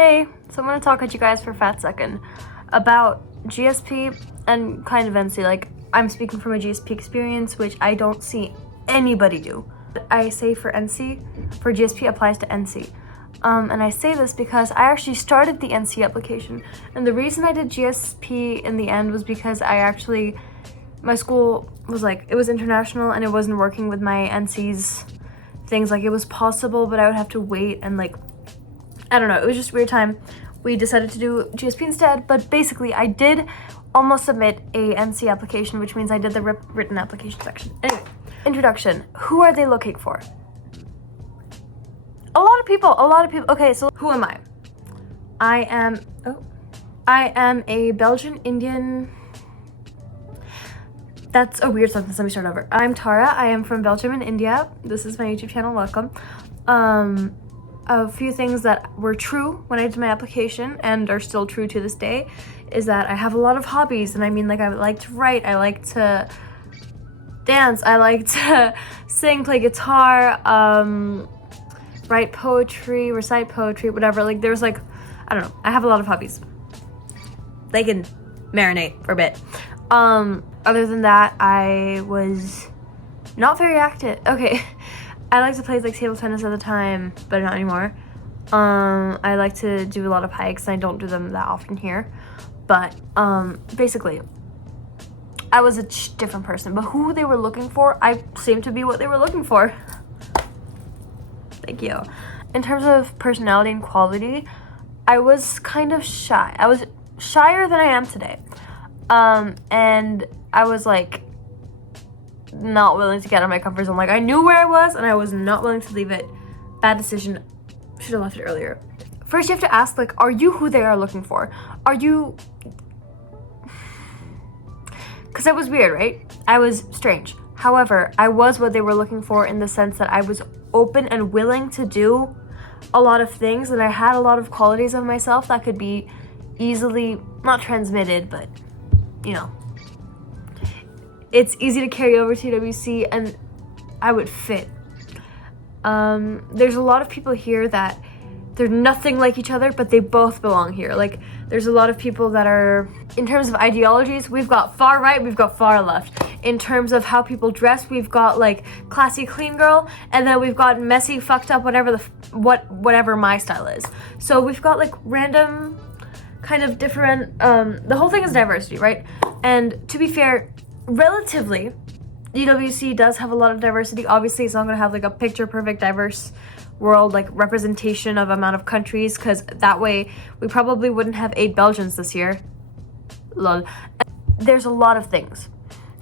Hey, so I'm gonna talk with you guys for a fat second about GSP and kind of NC. Like, I'm speaking from a GSP experience, which I don't see anybody do. I say for NC, for GSP applies to NC. And I say this because I actually started the NC application. And the reason I did GSP in the end was because my school was like, it was international and it wasn't working with my NC's things. Like, it was possible, but I would have to wait and like, I don't know, it was just a weird time. We decided to do GSP instead, but basically I did almost submit a NC application, which means I did the written application section. Anyway, introduction. Who are they looking for? A lot of people. Okay, so who am I? I am a Belgian Indian. That's a weird sentence, let me start over. I'm Tara, I am from Belgium and India. This is my YouTube channel, welcome. A few things that were true when I did my application and are still true to this day is that I have a lot of hobbies, and I mean, like, I like to write, I like to dance, I like to sing, play guitar, write poetry, recite poetry, whatever. Like, there's like, I don't know, I have a lot of hobbies. They can marinate for a bit. Other than that, I was not very active. Okay. I like to play like table tennis at the time, but not anymore. I like to do a lot of hikes, and I don't do them that often here. But basically, I was a different person. But who they were looking for, I seem to be what they were looking for. Thank you. In terms of personality and quality, I was kind of shy. I was shyer than I am today. And I was like, not willing to get out of my comfort zone. Like, I knew where I was and I was not willing to leave it. Bad decision. Should have left it earlier. First, you have to ask, like, are you who they are looking for? Are you... Because that was weird, right? I was strange. However, I was what they were looking for in the sense that I was open and willing to do a lot of things, and I had a lot of qualities of myself that could be easily, not transmitted, but, you know, it's easy to carry over to UWC, and I would fit. There's a lot of people here that they're nothing like each other, but they both belong here. Like, there's a lot of people that are, in terms of ideologies, we've got far right, we've got far left. In terms of how people dress, we've got like classy clean girl, and then we've got messy, fucked up, whatever my style is. So we've got like random kind of different, the whole thing is diversity, right? And to be fair, relatively, UWC does have a lot of diversity. Obviously, it's not going to have like a picture perfect diverse world, like representation of amount of countries, because that way we probably wouldn't have 8 Belgians this year. Lol. There's a lot of things,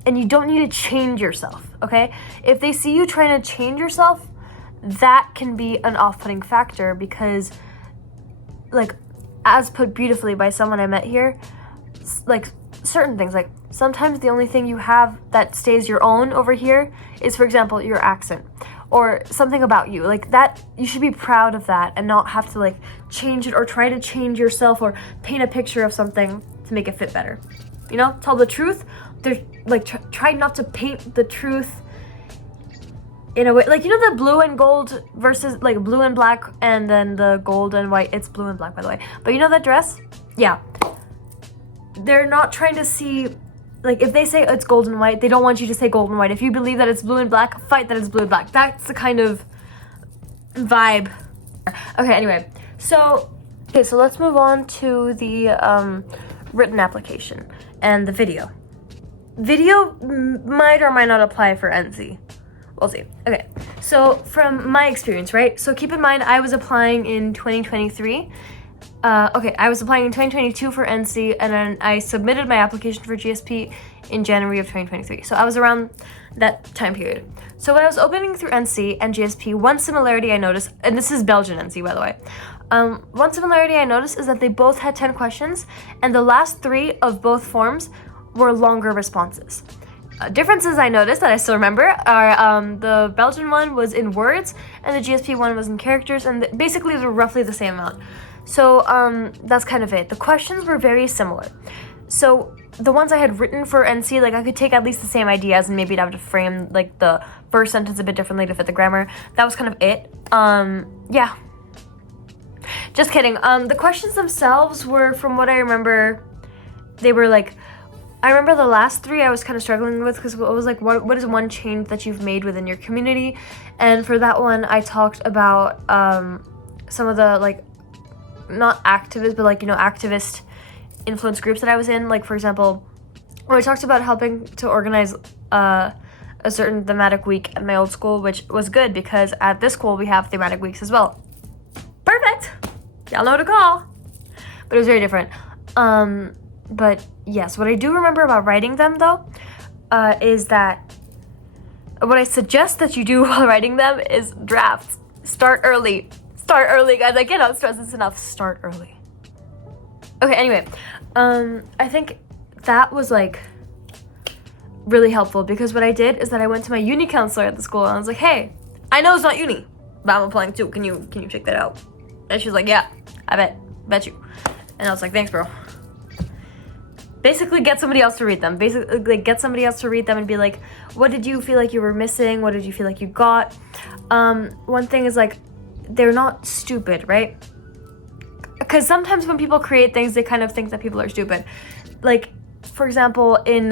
and you don't need to change yourself, okay? If they see you trying to change yourself, that can be an off-putting factor, because, like, as put beautifully by someone I met here, like, certain things, like, sometimes the only thing you have that stays your own over here is, for example, your accent or something about you. Like, that, you should be proud of that and not have to like change it or try to change yourself or paint a picture of something to make it fit better. You know, tell the truth. There's like, try not to paint the truth in a way, like, you know, the blue and gold versus like blue and black, and then the gold and white. It's blue and black, by the way, but you know that dress? Yeah, they're not trying to see, like, if they say it's gold and white, they don't want you to say gold and white. If you believe that it's blue and black, fight that it's blue and black. That's the kind of vibe. Okay, anyway, so let's move on to the written application and the video. Video might or might not apply for NC. We'll see. Okay, so from my experience, right? So keep in mind, I was applying in 2023. I was applying in 2022 for NC, and then I submitted my application for GSP in January of 2023. So I was around that time period. So when I was opening through NC and GSP, one similarity I noticed, and this is Belgian NC, by the way, one similarity I noticed is that they both had 10 questions, and the last 3 of both forms were longer responses. Differences I noticed that I still remember are the Belgian one was in words, and the GSP one was in characters, and basically they're roughly the same amount. So that's kind of it. The questions were very similar. So the ones I had written for NC, like, I could take at least the same ideas and maybe I'd have to frame like the first sentence a bit differently to fit the grammar. That was kind of it. Yeah. Just kidding. The questions themselves were, from what I remember, they were like, I remember the last three I was kind of struggling with because it was like, what is one change that you've made within your community? And for that one, I talked about some of the, like, not activists, but like, you know, activist influence groups that I was in. Like, for example, when I talked about helping to organize a certain thematic week at my old school, which was good because at this school we have thematic weeks as well. Perfect. Y'all know to call. But it was very different. But yes, what I do remember about writing them though, is that what I suggest that you do while writing them is drafts. Start early. Start early, guys. I cannot stress this enough. Start early. Okay, anyway, I think that was like really helpful because what I did is that I went to my uni counselor at the school and I was like, hey, I know it's not uni, but I'm applying too. Can you check that out? And she was like, yeah, I bet you. And I was like, thanks, bro. Basically get somebody else to read them. Basically, like, get somebody else to read them and be like, what did you feel like you were missing? What did you feel like you got? One thing is like, they're not stupid, right? Because sometimes when people create things, they kind of think that people are stupid. Like, for example, in,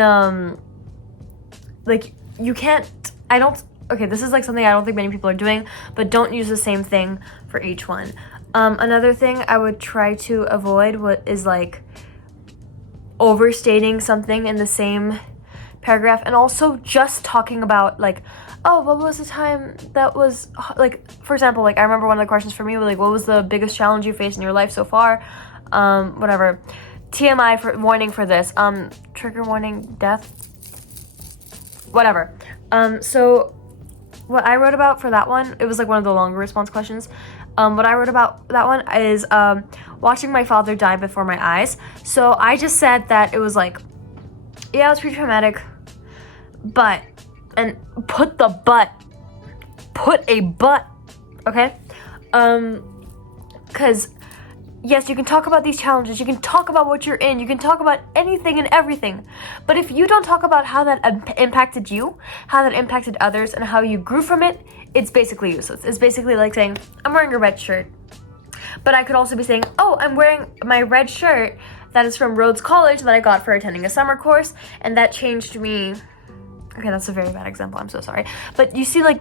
like, you can't, okay, this is like something I don't think many people are doing, but don't use the same thing for each one. Another thing I would try to avoid is like overstating something in the same paragraph, and also just talking about like, oh, what was the time that was, like, for example, like I remember one of the questions for me was like, what was the biggest challenge you faced in your life so far? Whatever. TMI for warning for this. Trigger warning, death. Whatever. So what I wrote about for that one, it was like one of the longer response questions. What I wrote about that one is watching my father die before my eyes. So I just said that it was like, yeah, it was pretty traumatic, but, and put a but, okay? Because yes, you can talk about these challenges, you can talk about what you're in, you can talk about anything and everything, but if you don't talk about how that impacted you, how that impacted others, and how you grew from it, it's basically useless. It's basically like saying, I'm wearing a red shirt. But I could also be saying, oh, I'm wearing my red shirt that is from Rhodes College that I got for attending a summer course, and that changed me. Okay, that's a very bad example, I'm so sorry. But you see, like,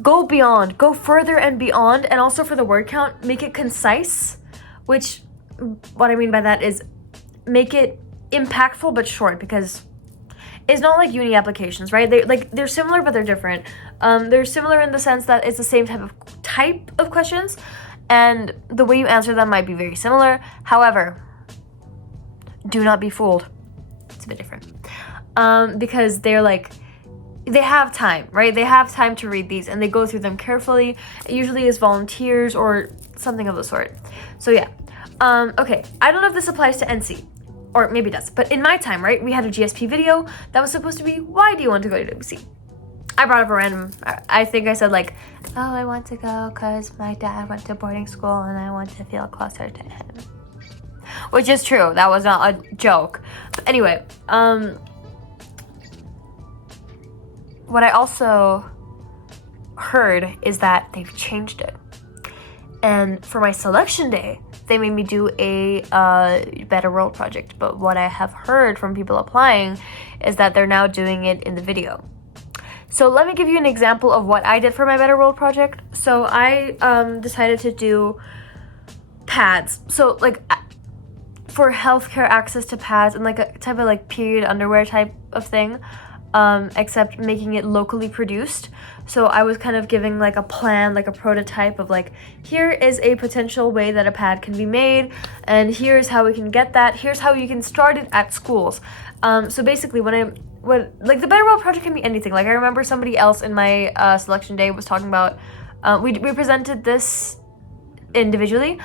go beyond, go further and beyond, and also for the word count, make it concise, which, what I mean by that is make it impactful but short, because it's not like uni applications, right? They're similar, but they're different. They're similar in the sense that it's the same type of questions, and the way you answer them might be very similar. However, do not be fooled. It's a bit different. Because they're like, they have time, right? They have time to read these, and they go through them carefully. It usually is volunteers or something of the sort. So yeah. Okay, I don't know if this applies to NC. Or maybe it does. But in my time, right, we had a GSP video that was supposed to be, why do you want to go to UWC? I brought up a random, I think I said like, oh, I want to go because my dad went to boarding school and I want to feel closer to him. Which is true. That was not a joke. But anyway, what I also heard is that they've changed it. And for my selection day, they made me do a Better World project. But what I have heard from people applying is that they're now doing it in the video. So let me give you an example of what I did for my Better World project. So I decided to do pads. So like for healthcare access to pads and like a type of like period underwear type of thing. Except making it locally produced. So I was kind of giving like a plan, like a prototype of like, here is a potential way that a pad can be made, and here's how we can get that. Here's how you can start it at schools. So basically when like the Better World project can be anything. Like I remember somebody else in my selection day was talking about, we presented this individually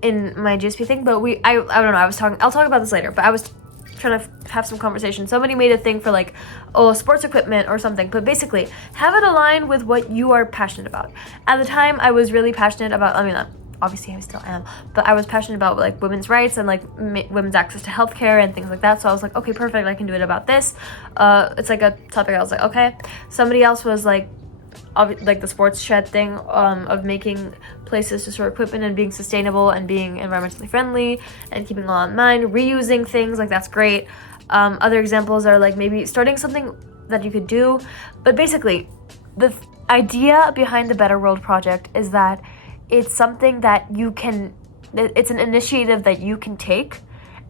in my GSP thing, but I don't know, I'll talk about this later, but I was trying to have some conversation. Somebody made a thing for like, oh, sports equipment or something, but basically have it align with what you are passionate about. At the time, I was really passionate about, I mean, obviously I still am, but I was passionate about like women's rights and like women's access to healthcare and things like that. So I was like, okay, perfect, I can do it about this. It's like a topic I was like, okay. Somebody else was like, like the sports shed thing, of making places to store equipment and being sustainable and being environmentally friendly and keeping all in mind. Reusing things, like that's great. Other examples are like maybe starting something that you could do. But basically, the idea behind the Better World Project is that it's something that it's an initiative that you can take,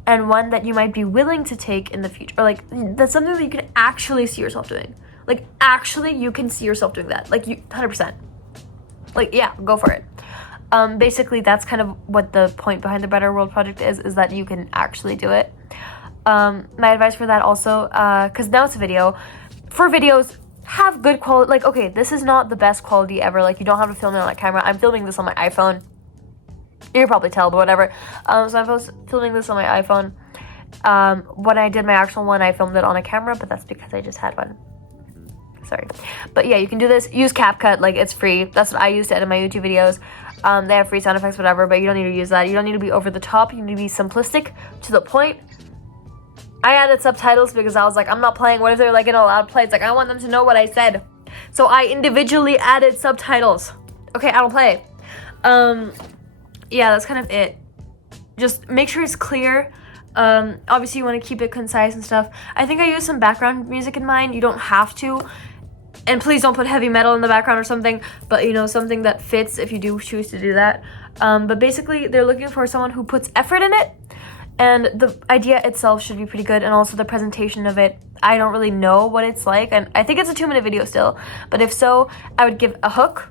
and one that you might be willing to take in the future. Or like, that's something that you can actually see yourself doing. Like, actually, you can see yourself doing that. Like, 100%. Like, yeah, go for it. Basically, that's kind of what the point behind the Better World Project is that you can actually do it. My advice for that also, because now it's a video. For videos, have good quality. Like, okay, this is not the best quality ever. Like, you don't have to film it on a camera. I'm filming this on my iPhone. You can probably tell, but whatever. So I'm filming this on my iPhone. When I did my actual one, I filmed it on a camera, but that's because I just had one. Sorry. But yeah, you can do this. Use CapCut, like it's free. That's what I use to edit my YouTube videos. They have free sound effects, whatever, but you don't need to use that. You don't need to be over the top. You need to be simplistic, to the point. I added subtitles because I was like, I'm not playing. What if they're like in a loud play? It's like, I want them to know what I said. So I individually added subtitles. Okay, I don't play. Yeah, that's kind of it. Just make sure it's clear. Obviously you want to keep it concise and stuff. I think I used some background music in mine. You don't have to. And please don't put heavy metal in the background or something, but you know, something that fits if you do choose to do that. But basically they're looking for someone who puts effort in it, and the idea itself should be pretty good, and also the presentation of it. I don't really know what it's like, and I think it's a 2-minute video still, but if so, I would give a hook,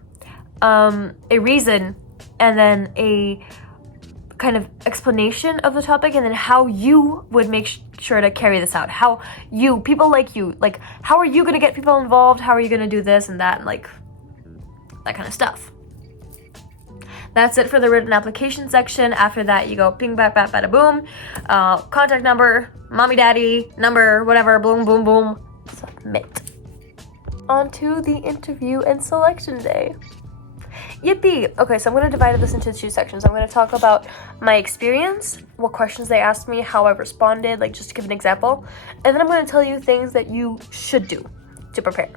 a reason, and then a kind of explanation of the topic, and then how you would make sure to carry this out. How you, people like you, like how are you going to get people involved? How are you going to do this and that, and like that kind of stuff. That's it for the written application section. After that, you go ping, bat, bat, bada, boom. Contact number, mommy, daddy, number, whatever, boom, boom, boom. Submit. On to the interview and selection day. Yippee! Okay, so I'm going to divide this into 2 sections. I'm going to talk about my experience, what questions they asked me, how I responded, like just to give an example. And then I'm going to tell you things that you should do to prepare.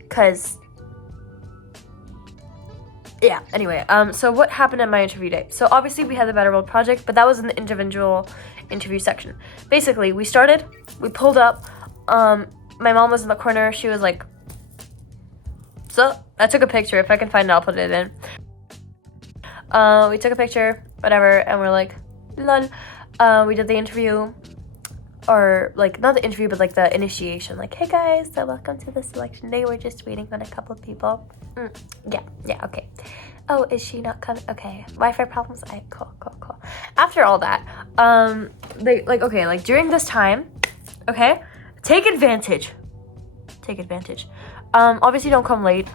Because, yeah, anyway, so what happened at my interview day? So obviously we had the Better World Project, but that was in the individual interview section. Basically, we pulled up, my mom was in the corner, she was like, so I took a picture. If I can find it, I'll put it in. We took a picture, whatever, and we're like, lol. We did the interview, or like not the interview, but like the initiation. Like, hey guys, so welcome to the selection day. We're just waiting on a couple of people. Yeah, okay. Oh, is she not coming? Okay, Wi-Fi problems. Cool. After all that, they like, okay, like during this time, okay, take advantage. Obviously don't come late,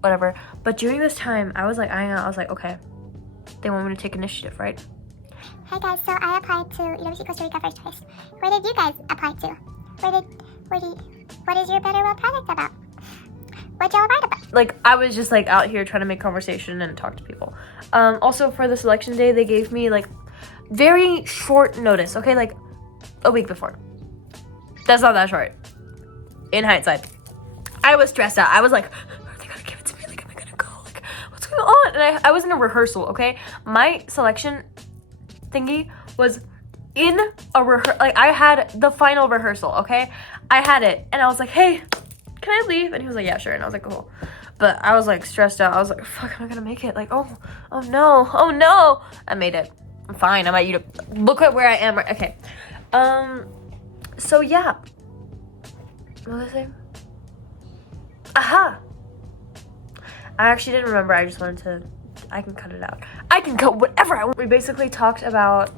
whatever. But during this time, I was like, okay, they want me to take initiative, right? Hi guys, so I applied to UWC Costa Rica first choice. Where did you guys apply to? What is your Better World Project about? What y'all write about? Like, I was just like out here trying to make conversation and talk to people. Also for the selection day, they gave me like very short notice, okay? Like a week before. That's not that short. In hindsight. I was stressed out. I was like, are they gonna give it to me? Like, am I gonna go? Like, what's going on? And I was in a rehearsal, okay? My selection thingy was in a like, I had the final rehearsal, okay? I had it, and I was like, hey, can I leave? And he was like, yeah, sure. And I was like, cool. But I was like stressed out. I was like, fuck, am I gonna make it? Like, oh no. I made it. I'm fine. I'm at UW. Look at where I am. Okay. So yeah. What was I saying? Aha! I actually didn't remember. I just wanted to... I can cut it out. I can cut whatever I want. We basically talked about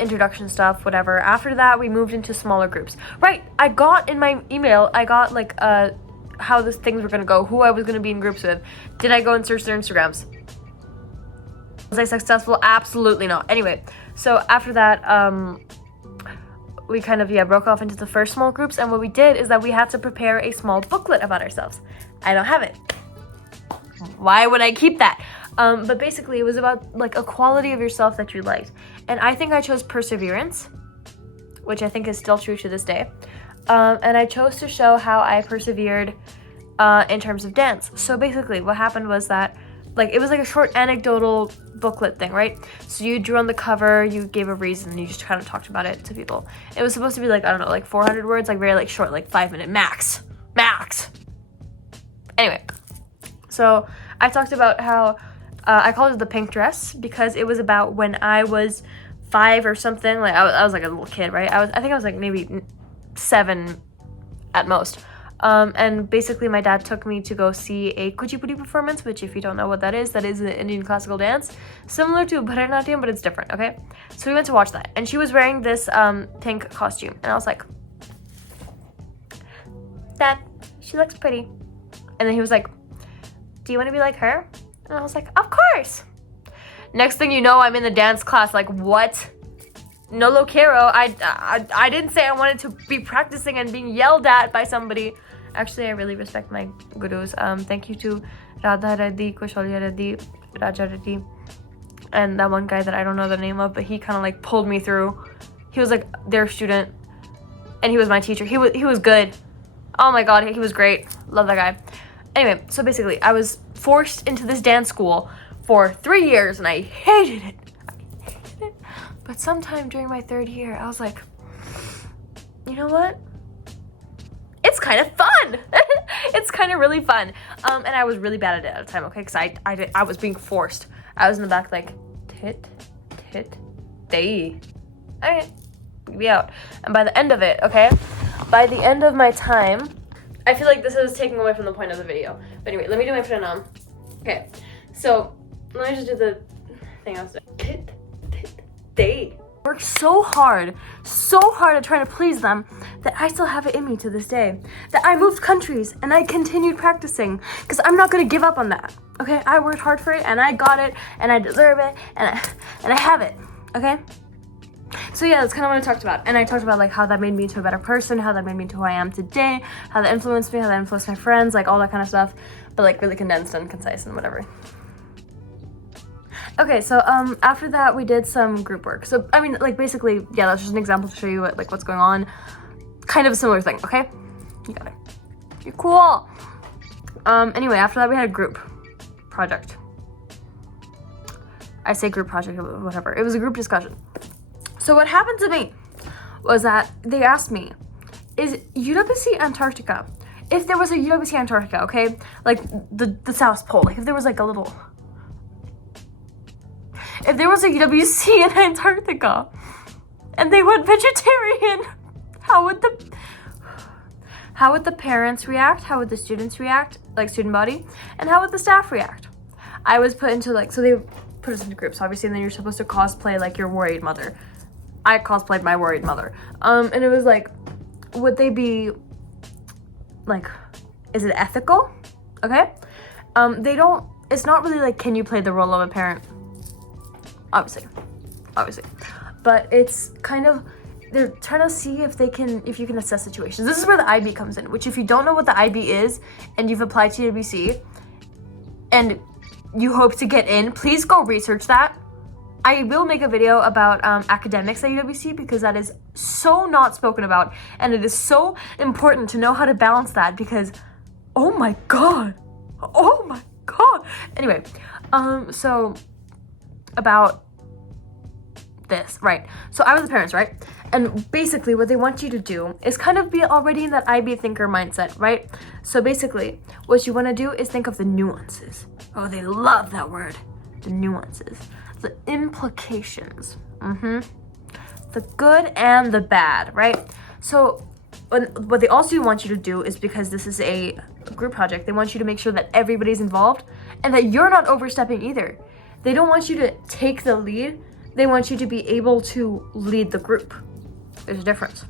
introduction stuff, whatever. After that, we moved into smaller groups. Right, I got in my email, I got like how these things were gonna go, who I was gonna be in groups with. Did I go and search their Instagrams? Was I successful? Absolutely not. Anyway, so after that, we kind of, broke off into the first small groups, and what we did is that we had to prepare a small booklet about ourselves. I don't have it. Why would I keep that? But basically, it was about like a quality of yourself that you liked. And I think I chose perseverance, which I think is still true to this day. And I chose to show how I persevered in terms of dance. So basically what happened was that, like, it was like a short anecdotal booklet thing, right? So you drew on the cover, you gave a reason, and you just kind of talked about it to people. It was supposed to be like, I don't know, like 400 words, like very like short, like 5-minute max. Anyway, so I talked about how I called it the pink dress because it was about when I was 5 or something. Like I was like a little kid, right? I think I was like maybe 7 at most. And basically my dad took me to go see a kuchipudi performance, which if you don't know what that is an Indian classical dance, similar to Bharatanatyam, but it's different, okay? So we went to watch that, and she was wearing this pink costume, and I was like, Dad, she looks pretty. And then he was like, do you want to be like her? And I was like, of course. Next thing you know, I'm in the dance class, like, what? No lo quiero. I didn't say I wanted to be practicing and being yelled at by somebody. Actually, I really respect my gurus. Thank you to Radha Reddy, Kushalya Reddy, Raja Reddy, and that one guy that I don't know the name of, but he kind of like pulled me through. He was like their student, and he was my teacher. He was good. Oh my god, he was great. Love that guy. Anyway, so basically, I was forced into this dance school for 3 years, and I hated it. But sometime during my 3rd year, I was like, you know what? It's kind of fun. It's kind of really fun. And I was really bad at it at the time, okay? Because I was being forced. I was in the back like, tit, day. Okay, be out. And by the end of it, okay? By the end of my time, I feel like this is taking away from the point of the video. But anyway, let me do my pranam. Okay, so let me just do the thing I was doing. Tit, day. Worked so hard at trying to please them that I still have it in me to this day. That I moved countries and I continued practicing because I'm not gonna give up on that. Okay, I worked hard for it and I got it and I deserve it and I have it. Okay. So yeah, that's kind of what I talked about. And I talked about like how that made me into a better person, how that made me into who I am today, how that influenced me, how that influenced my friends, like all that kind of stuff, but like really condensed and concise and whatever. Okay, so after that we did some group work. So I mean, like basically, yeah, that's just an example to show you what, like what's going on. Kind of a similar thing, okay? You got it. You're cool. Anyway, after that we had a group project. I say group project, whatever. It was a group discussion. So what happened to me was that they asked me, is UWC Antarctica, if there was a UWC Antarctica, okay, like the South Pole, like if there was like a little, if there was a UWC in Antarctica and they went vegetarian, how would the parents react? How would the students react, like student body? And how would the staff react? I was put into like, so they put us into groups, obviously, and then you're supposed to cosplay like your worried mother. I cosplayed my worried mother. And it was like, would they be like, is it ethical? Okay. It's not really like, can you play the role of a parent? Obviously. But it's kind of, they're trying to see if you can assess situations. This is where the IB comes in, which if you don't know what the IB is and you've applied to UWC and you hope to get in, please go research that. I will make a video about academics at UWC because that is so not spoken about, and it is so important to know how to balance that because, oh my god. Anyway, so about this, right? So I was the parents, right? And basically what they want you to do is kind of be already in that IB thinker mindset, right? So basically what you want to do is think of the nuances. Oh, they love that word. The nuances. The implications. The good and the bad, right? So what they also want you to do is, because this is a group project, they want you to make sure that everybody's involved and that you're not overstepping either. They don't want you to take the lead. They want you to be able to lead the group. There's a difference.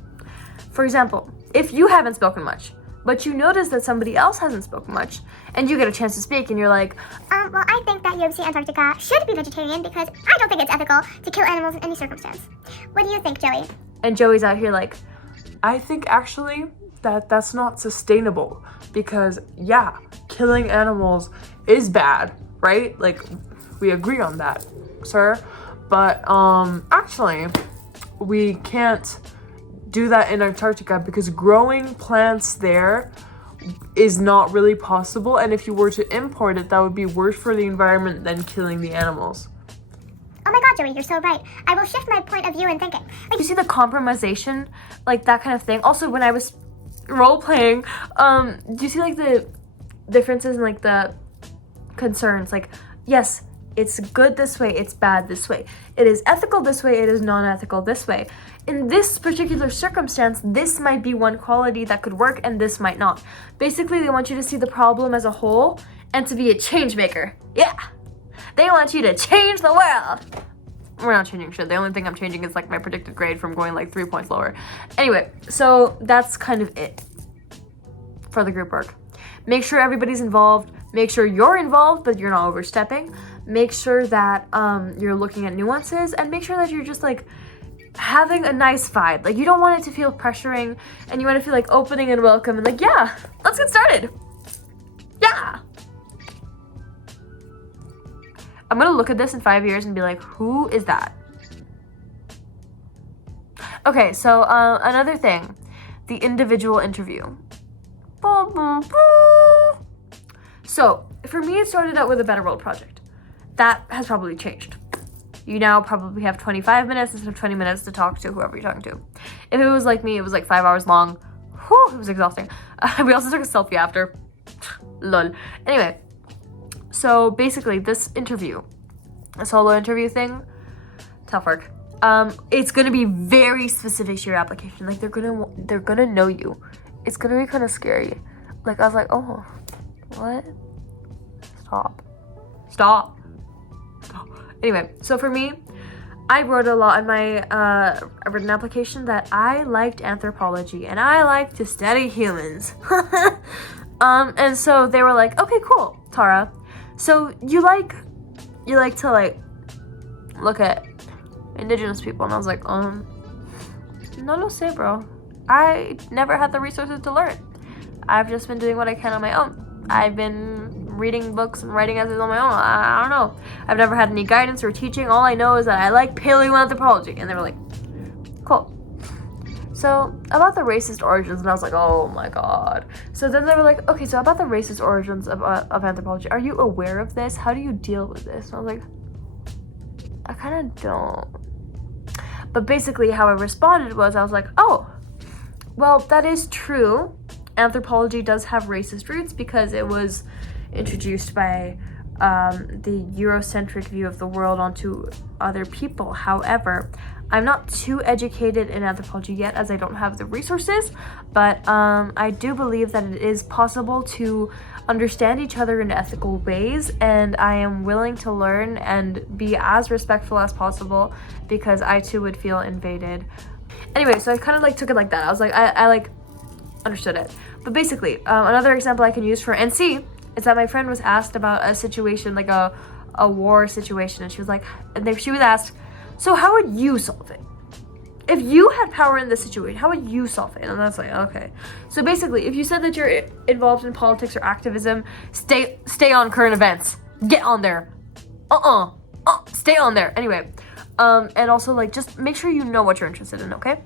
For example, if you haven't spoken much, but you notice that somebody else hasn't spoken much, and you get a chance to speak, and you're like, well, I think that UWC Antarctica should be vegetarian because I don't think it's ethical to kill animals in any circumstance. What do you think, Joey? And Joey's out here like, I think actually that's not sustainable because, yeah, killing animals is bad, right? Like, we agree on that, sir. But actually, we can't do that in Antarctica because growing plants there is not really possible, and if you were to import it, that would be worse for the environment than killing the animals. Oh my god, Joey, you're so right. I will shift my point of view in thinking. You see the compromisation, like that kind of thing. Also, when I was role-playing, do you see like the differences in like the concerns? Like, yes, it's good this way, it's bad this way. It is ethical this way, it is non-ethical this way. In this particular circumstance, this might be one quality that could work and this might not. Basically, they want you to see the problem as a whole and to be a change maker. Yeah! They want you to change the world! We're not changing shit. The only thing I'm changing is like my predicted grade from going like 3 points lower. Anyway, so that's kind of it for the group work. Make sure everybody's involved. Make sure you're involved, but you're not overstepping. Make sure that you're looking at nuances, and make sure that you're just like having a nice vibe. Like, you don't want it to feel pressuring, and you want to feel like opening and welcome and like, yeah, let's get started. Yeah. I'm gonna look at this in 5 years and be like, who is that? Okay, so another thing, the individual interview. So for me, it started out with a Better World project. That has probably changed. You now probably have 25 minutes instead of 20 minutes to talk to whoever you're talking to. If it was like me, it was like 5 hours long. Whew, it was exhausting. We also took a selfie after. Lol. Anyway, so basically this interview, a solo interview thing, tough work. It's gonna be very specific to your application. Like, they're gonna know you. It's gonna be kind of scary. Like, I was like, oh, what? Stop. Anyway, so for me, I wrote a lot in my written application that I liked anthropology and I like to study humans. And so they were like, okay, cool, Tara. So you like to like look at indigenous people, and I was like, no sé, bro. I never had the resources to learn. I've just been doing what I can on my own. I've been reading books and writing essays on my own. I don't know. I've never had any guidance or teaching. All I know is that I like paleoanthropology. And they were like, cool. So about the racist origins, and I was like, oh my god. So then they were like, okay, so about the racist origins of anthropology, are you aware of this? How do you deal with this? And I was like, I kind of don't. But basically how I responded was, I was like, oh, well, that is true. Anthropology does have racist roots because it was introduced by the Eurocentric view of the world onto other people. However, I'm not too educated in anthropology yet, as I don't have the resources, but I do believe that it is possible to understand each other in ethical ways, and I am willing to learn and be as respectful as possible because I too would feel invaded. Anyway, so I kind of like took it like that. I was like, I like understood it. But basically, another example I can use for NC is that my friend was asked about a situation, like a war situation, and she was like, she was asked, so how would you solve it? If you had power in this situation, how would you solve it? And that's like, okay. So basically, if you said that you're involved in politics or activism, stay on current events. Get on there. Stay on there. Anyway, and also like just make sure you know what you're interested in, okay?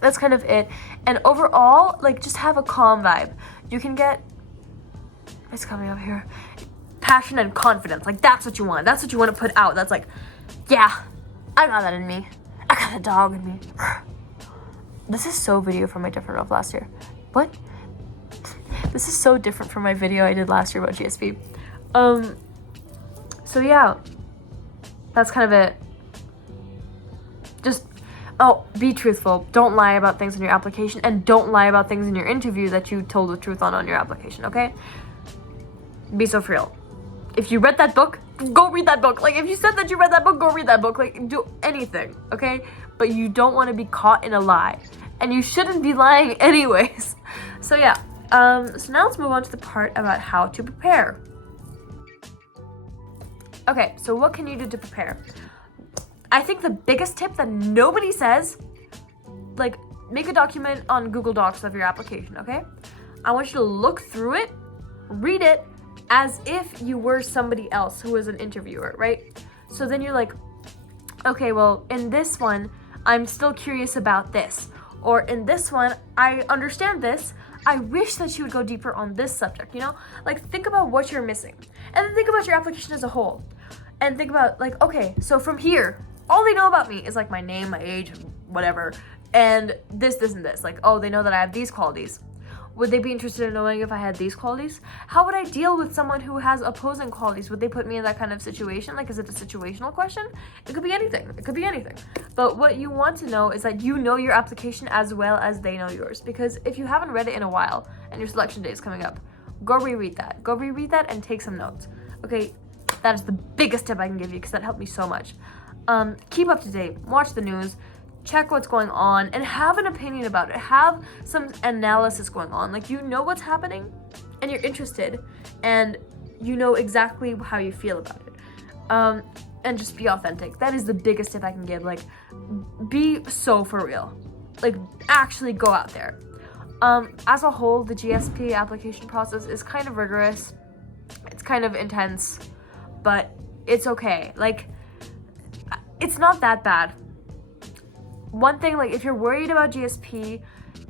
That's kind of it. And overall, like, just have a calm vibe. You can get, it's coming up here, passion and confidence. Like, that's what you want. That's what you want to put out. That's like, yeah, I got that in me. I got a dog in me. This is so video from my different of last year. What? This is so different from my video I did last year about GSP. So yeah, that's kind of it. Just, be truthful. Don't lie about things in your application, and don't lie about things in your interview that you told the truth on your application, okay? Be so for real. If you read that book, go read that book. Like, if you said that you read that book, go read that book. Like, do anything, okay? But you don't want to be caught in a lie. And you shouldn't be lying anyways. So yeah, so now let's move on to the part about how to prepare. Okay, so what can you do to prepare? I think the biggest tip that nobody says, like, make a document on Google Docs of your application, okay? I want you to look through it, read it, as if you were somebody else who was an interviewer, right? So then you're like, okay, well, in this one, I'm still curious about this. Or in this one, I understand this. I wish that she would go deeper on this subject, you know? Like, think about what you're missing. And then think about your application as a whole. And think about, like, okay, so from here, all they know about me is, like, my name, my age, whatever, and this, and this. Like, oh, they know that I have these qualities. Would they be interested in knowing if I had these qualities? How would I deal with someone who has opposing qualities? Would they put me in that kind of situation? Like, is it a situational question? It could be anything. It could be anything. But what you want to know is that you know your application as well as they know yours. Because if you haven't read it in a while and your selection day is coming up, go reread that. Go reread that and take some notes. Okay, that is the biggest tip I can give you because that helped me so much. Keep up to date. Watch the news. Check what's going on and have an opinion about it. Have some analysis going on. Like, you know what's happening and you're interested and you know exactly how you feel about it. And just be authentic. That is the biggest tip I can give. Like, be so for real. Like, actually go out there. As a whole, the GSP application process is kind of rigorous. It's kind of intense, but it's okay. Like, it's not that bad. One thing, like, if you're worried about GSP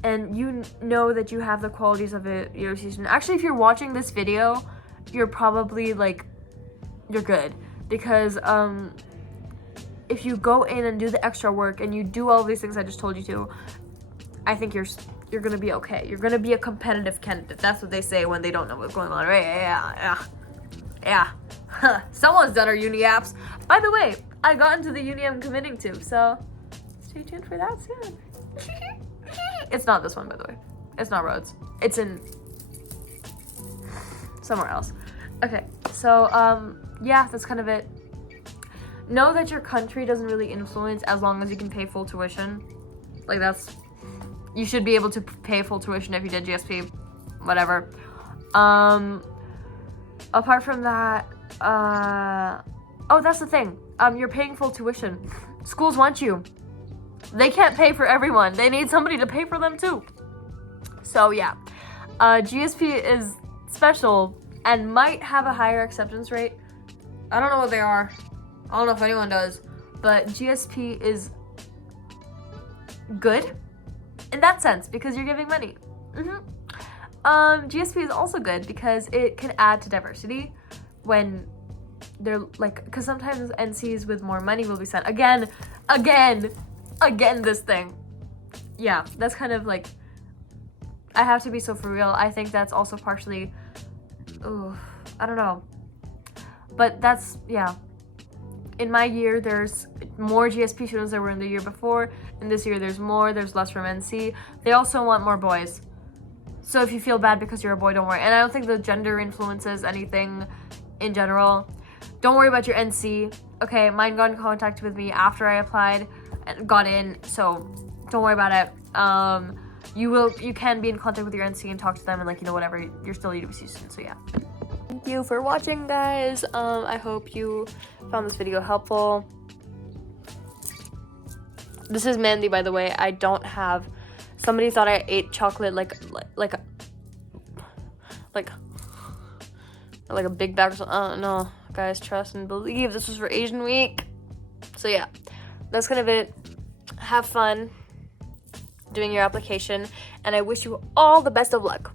and you know that you have the qualities of a UWC student, actually, if you're watching this video, you're probably, like, you're good. Because, if you go in and do the extra work and you do all these things I just told you to, I think you're gonna be okay. You're gonna be a competitive candidate. That's what they say when they don't know what's going on, right? Yeah. Someone's done our uni apps. By the way, I got into the uni I'm committing to, so stay tuned for that soon. It's not this one, by the way. It's not Rhodes. It's in somewhere else. Okay, so yeah, that's kind of it. Know that your country doesn't really influence as long as you can pay full tuition. Like, you should be able to pay full tuition if you did GSP, whatever. Apart from that, oh, that's the thing. You're paying full tuition. Schools want you. They can't pay for everyone. They need somebody to pay for them too. So yeah, GSP is special and might have a higher acceptance rate. I don't know what they are. I don't know if anyone does, but GSP is good in that sense because you're giving money. GSP is also good because it can add to diversity when they're like, because sometimes NCs with more money will be sent. Again, this thing. Yeah, that's kind of like, I have to be so for real. I think that's also partially, I don't know. But that's, yeah. In my year, there's more GSP students than were in the year before. In this year, there's less from NC. They also want more boys. So if you feel bad because you're a boy, don't worry. And I don't think the gender influences anything in general. Don't worry about your NC. Okay, mine got in contact with me after I applied and got in, so don't worry about it. You can be in contact with your NC and talk to them and, like, you know, whatever. You're still a UWC student, so yeah. Thank you for watching, guys. I hope you found this video helpful. This is Mandy, by the way. I don't have. Somebody thought I ate chocolate like a big bag or something. No, guys, trust and believe. This was for Asian Week. So yeah, that's kind of it. Have fun doing your application, and I wish you all the best of luck.